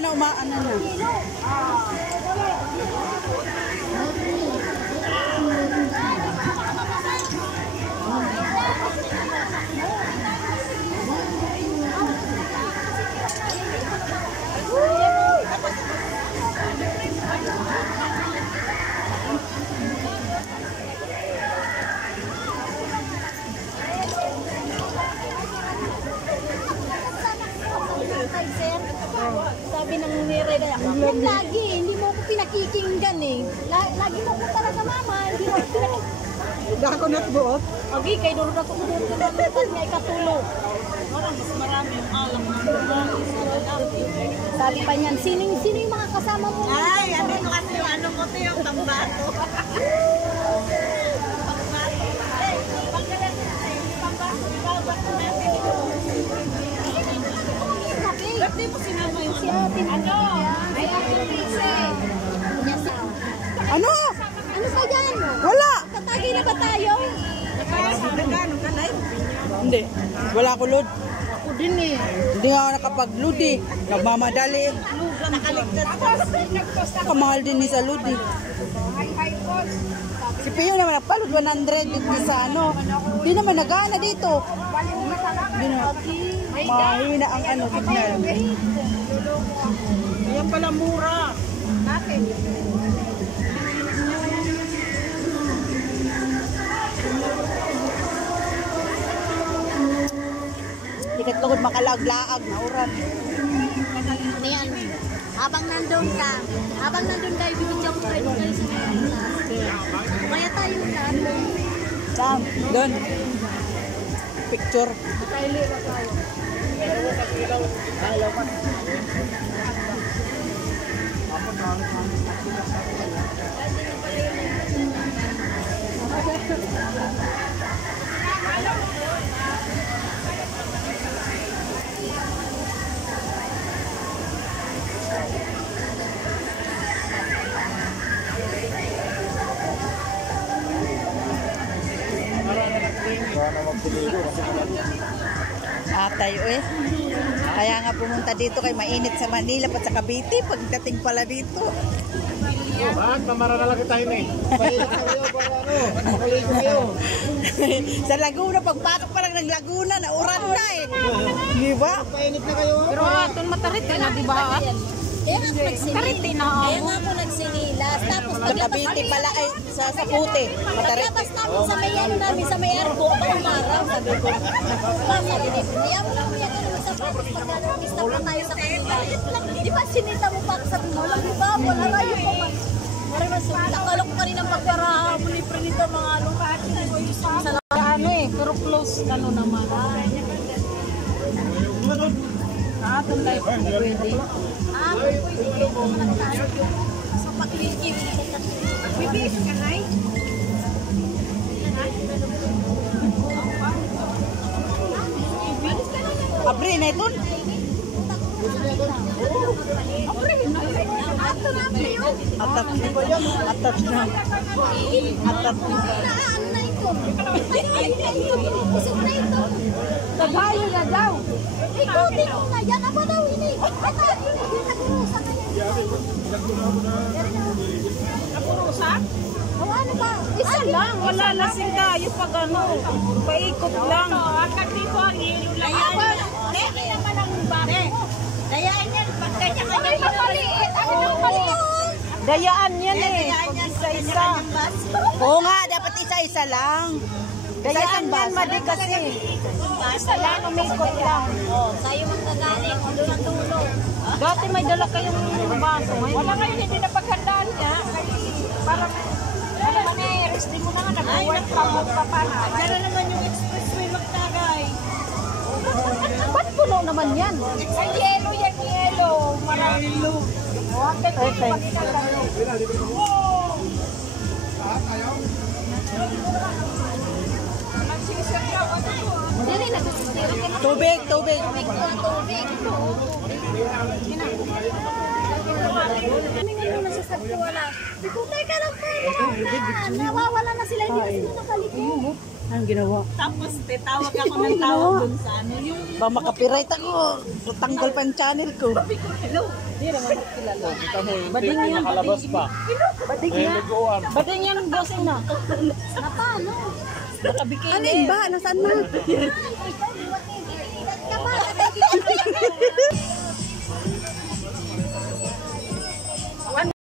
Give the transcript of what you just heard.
na umaano na. Sabi ng Miray na, lagi, hindi mo ko pinakikinggan eh. Lagi mo ko talaga mama, hindi mo ko pinakikinggan. Dako na buot. Okay, kay Duro na ko may katulog. Mas marami yung alam ng mga. Sabi pa niyan, sino yung mga kasama mo? Ay, ano kasi yung ano mo to yung pambato. Ba't di mo sinama yung si Ate? Ano? Ay, Ate Lise. Ano? Ano pa yan? Wala. Tatagay na ba tayo? Nagano ka live? Hindi. Wala ko load. Ako din eh. Hindi nga ako nakapag-load eh. Nagmamadali. Kamahal din ni sa load eh. Si Pio naman nagpaload 100 yung isa ano. Hindi naman nagana dito. Hindi na. Mahina ang ano. Yan pala mura. Natin. Dikit lugod makalag-laag na uran. Ayan. Habang nandun ka, ibibigyan ko kayo sa kaya tayo lahat. Saan? Doon. Picture. Atay eh. Kaya nga pumunta dito kay mainit sa Manila at sa Cavite pagdating pala dito. Bakit? Mamara na lang tayo eh. Pahilig kayo para ano? Pahilig kayo. Sa Laguna, pagpatok pa lang ng Laguna, nauran na eh. Di ba? Painit na kayo. Pero aton matarit na, di ba? Kaya nga ako nagsinilas. Tapos Sa Cavite pala ay sa Puti. Matarit. paglabas namin sa may ano namin, sa may arko, ako umaraw, sabi ko. Sabi ni Pili, ako lang yan, ano sa patos, pagka-artista pa tayo sa kanila. Di ba sinita mo pa ako, sabi mo, alam mo ba, wala layo pa man. Nakalok pa rin ang pagkarahabol ni Prinita, mga ano, sa Ano eh, pero close ano naman. Aton live pwede. pwede ko sa paklikip. Bibis ka na eh. Abri na ito. Atat. Atat na. Atat na. Ano na ito? Pusok na ito. Tagayo na daw. Ikutin mo na yan. Aba daw ini. Ata, hindi nagurusa na yan. Napurusa? O ano ba? Isa lang, wala lasing tayo pag ano. Paikot lang. Akad dito ang hilo lang. Hindi naman ang bago. Dayaan yan, pag kanya-kanya. Ay, maliit. Ako nang maliit. Dayaan yan eh. Pag isa-isa. Oo nga, dapat isa-isa lang. Dayaan yan, madi kasi. Isa lang, umikot lang. Sa'yo magkagaling. O doon ang tulog. Dati may dala kayong baso. Wala ngayon, hindi na paghandaan niya. Parang, ano man eh, rest din mo na nga, nag-work pa mo pa para. Pero naman yung expressway magtagay. Ba't puno naman yan? Ay, yelo yan, yelo. Maraming loop. Okay, okay. Dili, nagsusustiro ka na. Tubig, tubig. Tubig. Kami ngayon nasa sagtuwala. Di ko, teka lang pa. Nawawala na sila. Hindi na sila nakaliko. Anong ginawa? Tapos, tawag ako ng tawag dun sa ano, yung Ba makapiright ako. Tanggal pa ang channel ko. hello. Hindi naman ako kilala. Kita mo, yung tape na nakalabas pa. Bading Eh, yan. nag-uwan. Bading yan ang bossing na. Na paano? Nakabikini. Alin ba? Nasaan na? Ka ba?